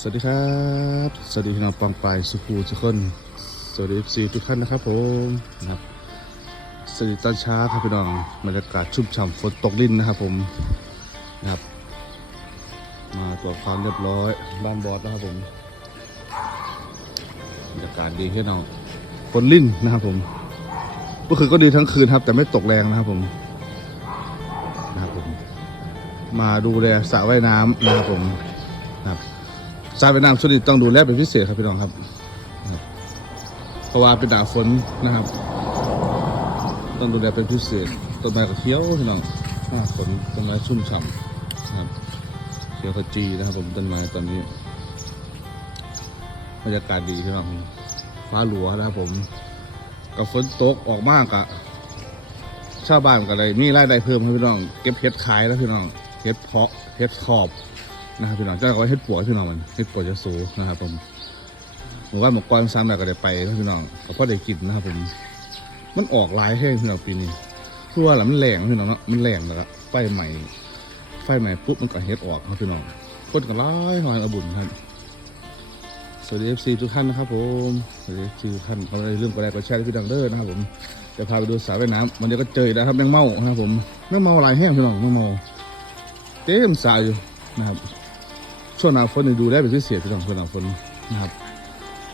สวัสดีครับ สวัสดีพี่น้องปองปลายสุขูทุกคน สวัสดีซีทุกท่านนะครับผมนะครับสวัสดีตอนเช้าครับพี่น้องบรรยากาศชุ่มฉ่ำฝนตกลิ่นนะครับผมนะครับ มาตรวจความเรียบร้อยบ้านบอสนะครับผมบรรยากาศดีพี่น้องฝนลิ่นนะครับผมเมื่อคืนก็ดีทั้งคืนครับ แต่ไม่ตกแรงนะครับผมนะครับผม มาดูแลสระว่ายน้ำนะครับผม สระว่ายน้ำส่วนนี้ต้องดูแลเป็นพิเศษครับพี่น้องครับนะครับ เพราะว่าเป็นหนาฝนนะครับ ต้องดูแลเป็นพิเศษต้นไม้ก็เขียวพี่น้องหน้าฝนต้นไม้ชุ่มฉ่ำนะครับเขียวขจีนะครับ ผมต้นไม้ตอนนี้บรรยากาศดีพี่น้องฟ้าหลัวนะครับผมกับฝนตกออกมากอะชาวบ้านก็เลยมีรายได้เพิ่มครับพี่น้อง เก็บเห็ดขายแล้วพี่น้องเห็ดเพาะเห็ดขอบ นะครับพี่น้องเจ้าก็ไว้เห็ดปัวพี่น้องมันเห็ดปัวจะสูนะครับผมหมู่บ้านหมู่กรซ้ำแบบก็ได้ไปแล้วพี่น้องก็พอได้กินนะครับผมมันออกหลายแห้งพี่น้องปีนี้ทั่วหละมันแรงพี่น้องเนาะมันแรงแล้วก็ไฟใหม่ไฟใหม่ปุ๊บมันก็เห็ดออกครับพี่น้องคนก็ร้ายหน่อยอบุญครับสวัสดีเอฟซีทุกท่านนะครับผมสวัสดีเอฟซีทุกท่านเขาได้เรื่องกระไดกระแชร์พี่ดังเด้อนะครับผมจะพาไปดูสระว่ายน้ำมันเดี๋ยวก็เจอนะครับแมงเม่านะครับผมแมงเม่าลายแห้งพี่น้องแมงเม่าเต็มสระอยู่นะครับ ช่วงหน้าฝนนี่ดูแลเป็นพิเศษพี่น้องช่วงหน้าฝนนะครับ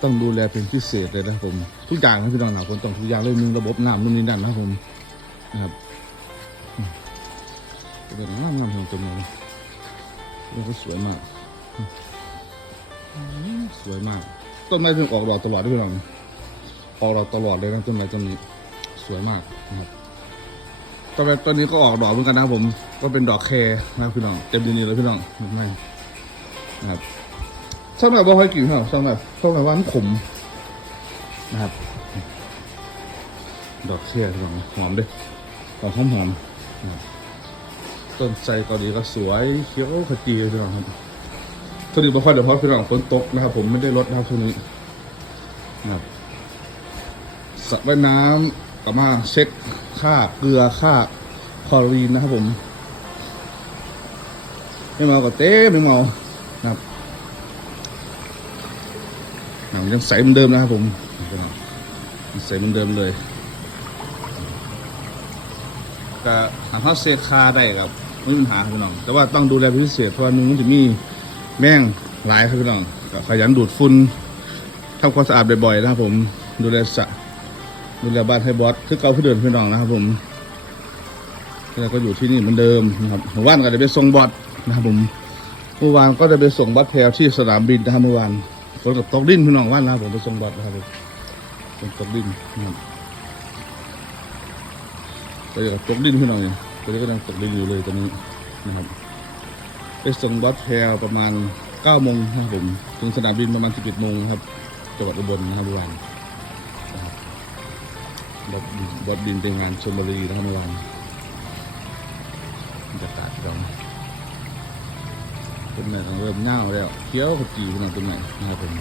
ต้องดูแลเป็นพิเศษเลยนะครับผมทุกอย่างนะพี่น้องหน้าฝนต้องทุกอย่างเลยมีระบบน้ำนู่นนี่นั่นนะครับผมนะครับเป็นน้ำน้ำของต้นไม้นี่ก็สวยมาก สวยมาก ต้นไม้ถึงออกดอกตลอดด้วยพี่น้องออกดอกตลอดเลยนะต้นไม้ต้นนี้สวยมากนะครับตอนตอนนี้ก็ออกดอกเหมือนกันนะครับผม ก็เป็นดอกแคร์นะพี่น้องเต็มดินเลยพี่น้องเห็นไหม นะครับชอบแบบว่าค่อยกินครับชอบแบบชอบแบบว่ามันขมนะครับ ดอกแครพี่น้องหอมด้วยหอมหอมหอมต้นไทรเกาหลีก็สวยเขียวขจีเลยพี่น้องครับช่วงนี้บ่ค่อยเดี๋ยวเพราะพี่น้องฝนตกนะครับ ผมไม่ได้ลดนะครับช่วงนี้นะครับสระว่ายน้ำกลับมาเช็คค่าเกลือค่าคลอรีนนะครับผม ไม่เมาก็เต้ไม่เมา นะครับยังใสเหมือนเดิมนะครับผมใสเหมือนเดิมเลยก็หาข้าวเซคาได้ครับไม่มีปัญหาครับพี่น้อง แต่ว่าต้องดูแลพิเศษเพราะว่งจะมีแม่งหลายครับพี่น้องขยันดูดฝุ่นทำความสะอาดบ่อยๆนะครับผมดูแลสระดูแลบ้านให้บอสคือเก่าคือเดิมพี่น้องนะครับผมแล้วก็อยู่ที่นี่เหมือนเดิมนะครับเมื่อวานก็ได้ไปส่งบอสนะครับผม เมื่อวานก็ได้ไปส่งบอสแพลวที่สนามบินนะครับเมื่อวานฝนกับตกดินพี่น้องว่านนะผมไปส่งบอสนะครับผมฝนตกดินนะครับก็จะตกดินพี่น้องเนี่ยก็จะกำลังตกดินอยู่เลยตอนนี้นะครับไปส่งบอสแพลวประมาณเก้าโมงนะครับผมถึงสนามบินประมาณสิบเอ็ดโมงครับจังหวัดอุบลนะครับเมื่อวานบดบดบินไปงานชลบุรีนะครับเมื่อวาน ต้นไม้ต้องเริ่มเน่าแล้วเขียวขจีพี่น้องต้นไม้นะครับผม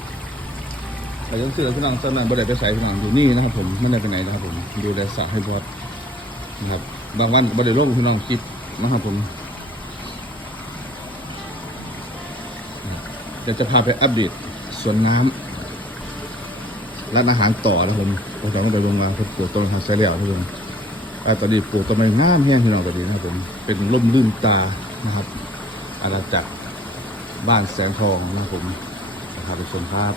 แต่ยังเสือพี่น้องต้นไม้บ่ได้ไปใส่พี่น้องอยู่นี่นะครับ ผมไม่ได้ไปไหนนะครับผมดูแลสระให้บอสนะครับ บางวันบ่ได้ร่วมพี่น้องคิดนะครับผมเดี๋ยวจะพาไปอัปเดตสวนน้ำร้านอาหารต่อนะผมผมจะไม่ไปลงมาผมปลูกต้นทางไซเลียวทุกคนตอนนี้ปลูกต้นไม้งามแห้งที่น้องตอนนี้นะครับผมเป็นร่มรื่นตานะครับอาณาจักร บ้านแสงทองนะครับผมนะครับทุกคนครับ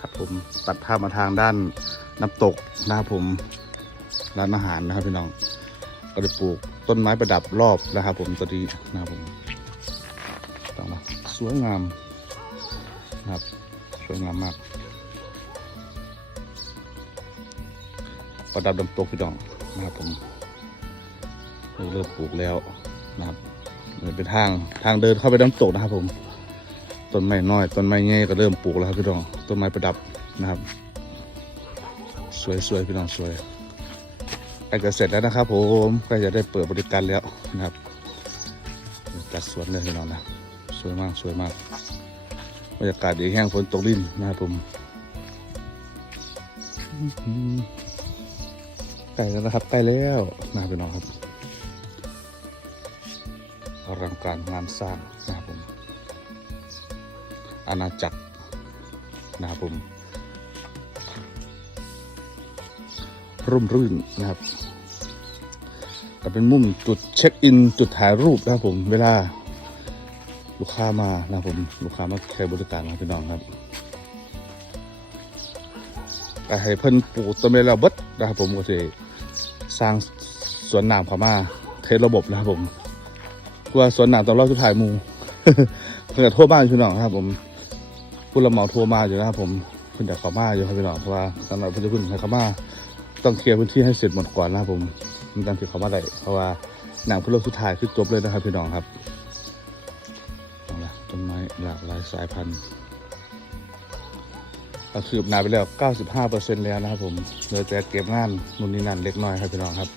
ครับผมตัดภาพมาทางด้านน้ำตกนะครับผมร้านอาหารนะครับพี่น้องก็ได้ปลูกต้นไม้ประดับรอบนะครับผมตอนนี้นะครับผมต้องมาสวยงามนะครับสวยงามมาก ประดับดำตกพี่ดองนะครับผมเริ่มปลูกแล้วนะครับ นี่เป็นทางทางเดินเข้าไปน้ำตกนะครับผม ต้นไม้น้อย ต้นไม้ใหญ่ก็เริ่มปลูกแล้วครับพี่ดอง ต้นไม้ประดับนะครับ สวยๆพี่น้องสวยใกล้จะเสร็จแล้วนะครับ ผมใกล้จะได้เปิดบริการแล้วนะครับจัดสวนเลยพี่น้องนะ สวยมากสวยมากบรรยากาศดีแห้งฝนตกดินนะครับผมใกล้แล้วนะครับใกล้แล้วนะพี่น้องครับ อลังการงานสร้างนะครับผมอาณาจักรนะครับผมร่มรื่นนะครับก็เป็นมุมจุดเช็คอิน จุดถ่ายรูปนะครับผมเวลาลูกค้ามานะครับผมลูกค้ามาใช้บริการนะครับพี่น้องครับก็ให้เพิ่นปลูกต้นไม้แล้วเบิดนะครับผมก็จะสร้างสวนน้ำเข้ามาเทสระบบนะครับผม กลัวสวนน้ำตอนรอบสุดท้ายมูเพิ่นโทั่วบ้านพี่น้องครับ ผมผู้รับเหมาโทรมาอยู่นะครับผมเพิ่นอยากเข้ามาอยู่ครับพี่น้องเพราะว่าสำหรับเพิ่นจะพึ่งให้เข้ามาต้องเคลียร์พื้นที่ให้เสร็จหมดก่อนนะครับผมมันการที่เข้ามาได้เพราะว่าหนังผู้รอบสุดท้ายคือจบเลยนะครับพี่น้องครับเอาละต้นไม้หลากหลายสายพันธุ์ก็คืบหน้าไปแล้ว 95%แล้วนะครับผมเหลือแต่เก็บงานนู่นนี่นั่นเล็กน้อยครับพี่น้องครับ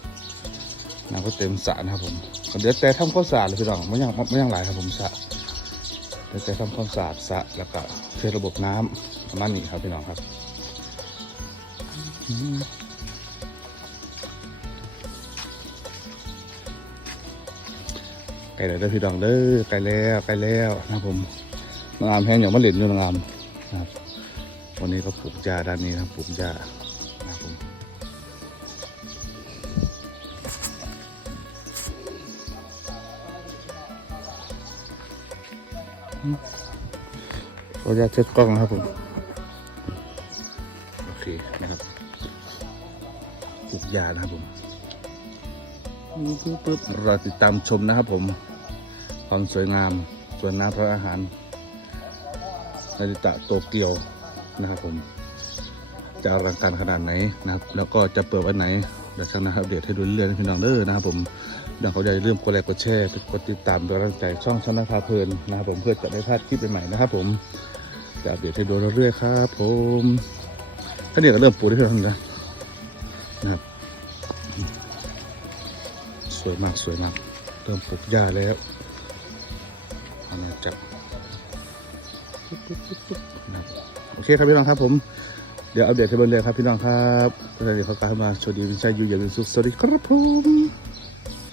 น้ำก็เต็มสระนะครับผม เดี๋ยวแต่ทำความสะอาดเลยพี่น้องไม่ยังไม่ยังหลายครับผมสะเราจะทำความสะอาดสะแล้วก็เทระบบน้ำประมาณนี้ครับพี่น้องครับไก่แล้วเด้อพี่น้องเด้อไก่แล้วไก่แล้วนะครับผมน้องามแห้งอย่างมะเร็ดอยู่น้องามนะครับวันนี้ก็ปลูกหญ้าด้านนี้นะครับปลูกหญ้านะครับผม ขออนุญาตเช็ดกล้องนะครับผม โอเคนะครับปลูกหญ้านะครับผมปึ๊บปึ๊บรอติดตามชมนะครับผม ความสวยงามสวนน้ำพระอาหารนาริตะโตเกียวนะครับผม จะอลังการขนาดไหนนะครับ แล้วก็จะเปิดวันไหนเดี๋ยวช่างนะครับเดี๋ยวให้ดูเรื่อยๆให้พี่น้องเด้อนะครับผม เดี๋ยวเขาจะลืมกดไลค์กดแชร์กดติดตามตัวร่างใจช่องชนาพาเพลินนะครับผมเพื่อจะไม่พลาดคลิปใหม่ๆนะครับผมจะอัปเดตให้ดูเรื่อยๆครับผมถ้านเดี๋ยวก็เริ่มปลูกได้แล้วนะนะครับ สวยมากสวยมากเริ่มปลูกหญ้าแล้วอาณาจักรปุ๊บปุ๊บปุ๊บปุ๊บนะโอเคครับพี่น้องครับผมเดี๋ยวอัปเดตให้เบิ่งเลยครับพี่น้องครับก็เลยเขากลายมาโชว์ดีวิชัยอยู่อย่างเป็นสุดสวัสดีครับผม